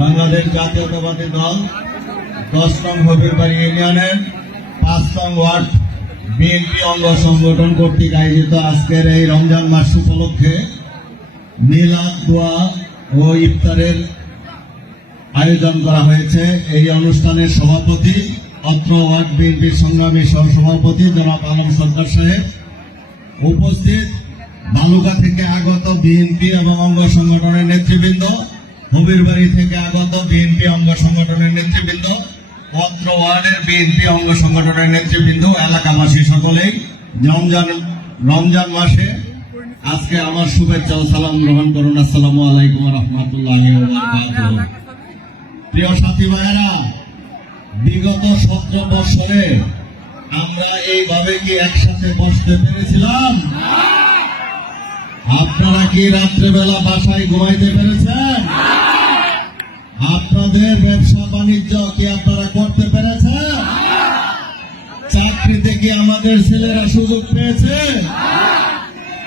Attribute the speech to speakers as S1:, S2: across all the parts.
S1: বাংলাদেশ জাতীয়তাবাদী দল দশ নং হবিরবাড়ি ইউনিয়নের পাঁচ নং ওয়ার্ড বিএনপি অঙ্গ সংগঠন কর্তৃক আয়োজিত আজকের এই রমজান মাস উপলক্ষে মিলাদ, দোয়া ও ইফতারের আয়োজন করা হয়েছে। এই অনুষ্ঠানের সভাপতি অত্র ওয়ার্ড বিএনপির সংগ্রামী সহসভাপতি জনাব আলম সরকার সাহেব। উপস্থিত বালুকা থেকে আগত বিএনপি এবং অঙ্গ সংগঠনের নেতৃবৃন্দ হবিরবাড়ি থেকে আগত বিএনপি, অঙ্গ সংগঠনের নেতৃবৃন্দ, অত্র ওয়ার্ডের বিএনপি, অঙ্গ সংগঠনের নেতৃবৃন্দ, এলাকাবাসী সকলেই রমজান রমজান মাসে আজকে আমার শুভেচ্ছা ও সালাম গ্রহণ করুন। আসসালামু আলাইকুম রহমতুল্লাহ প্রিয় সাথী ভাইয়েরা, বিগত সতেরো বছরে আমরা এইভাবে কি একসাথে বসতে পেরেছিলাম? আপনারা কি রাত্রেবেলা বাসায় ঘুমাইতে পেরেছেন? আপনাদের ব্যবসা বাণিজ্য কি আপনারা করতে পেরেছেন? চাকরিতে কি আমাদের ছেলেরা সুযোগ পেয়েছে?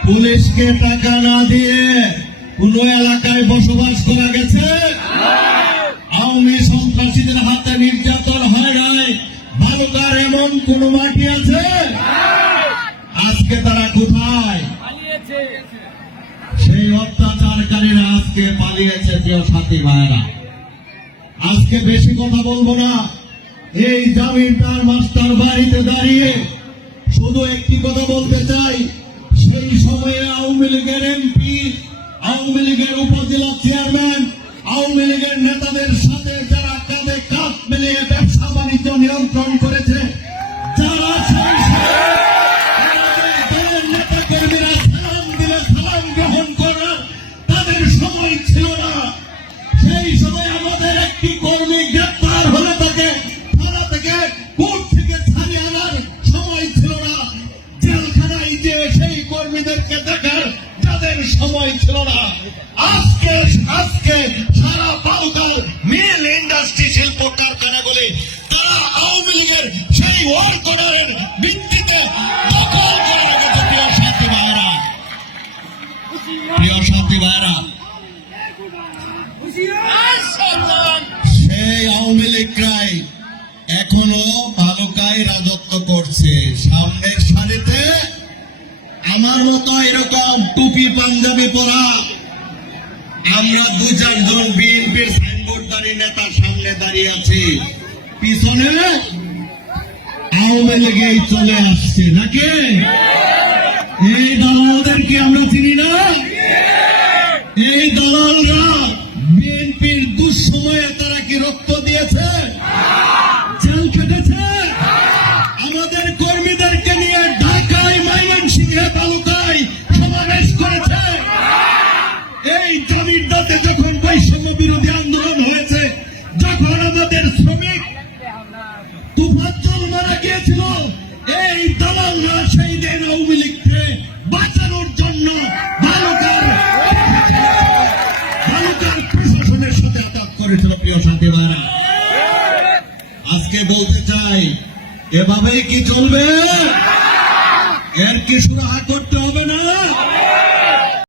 S1: পুলিশকে টাকা না দিয়ে কোন এলাকায় বসবাস করা গেছে? আওয়ামী সন্ত্রাসীদের হাতে নির্যাতন হয় নাই। ভারতার এমন কোন মাটি আছে? আজকে তারা কোথায় আজকে পালিয়েছে প্রিয় সাথী ভাইয়েরা আজকে বেশি কথা বলব না। এই জামিনদার মাস্টার বাড়িতে দাঁড়িয়ে শুধু একটি কথা বলতে চাই। সেই সময়ে আওয়ামী লীগের এমপি, আওয়ামী লীগের উপজেলা ছিল না। আজকে আজকে সারা বালুকাল মিল ইন্ডাস্ট্রি শিল্প কারখানাগুলি তারা আওয়ামী লীগের সেই ওয়ার্করের ভিত্তিতে দখল করে রেখেছে। প্রিয় ভাইরা প্রিয় ভাইরা সেই আওয়ামী লীগরাই এখনও বালুকায় রাজত্ব করছে। সারিতে আমার মতো এরকম টুপি পাঞ্জাবি পরা, আমরা দু চারজন বিএনপির সাইনবোর্ডদারী নেতার সামনে দাঁড়িয়ে আছি, পিছনে আওয়ামী লীগেই চলে আসছে, নাকি? এই দালালদেরকে আমরা চিনি না? এই দালালরা বিএনপির দুঃসময়ে তারা কি রক্ত দিয়েছে? এই আওয়ামী লীগকে বাঁচানোর জন্য প্রশাসনের সাথে করেছিল, প্রিয় আজকে বলতে চাই, এভাবেই কি চলবে? এর কি সুরাহা করতে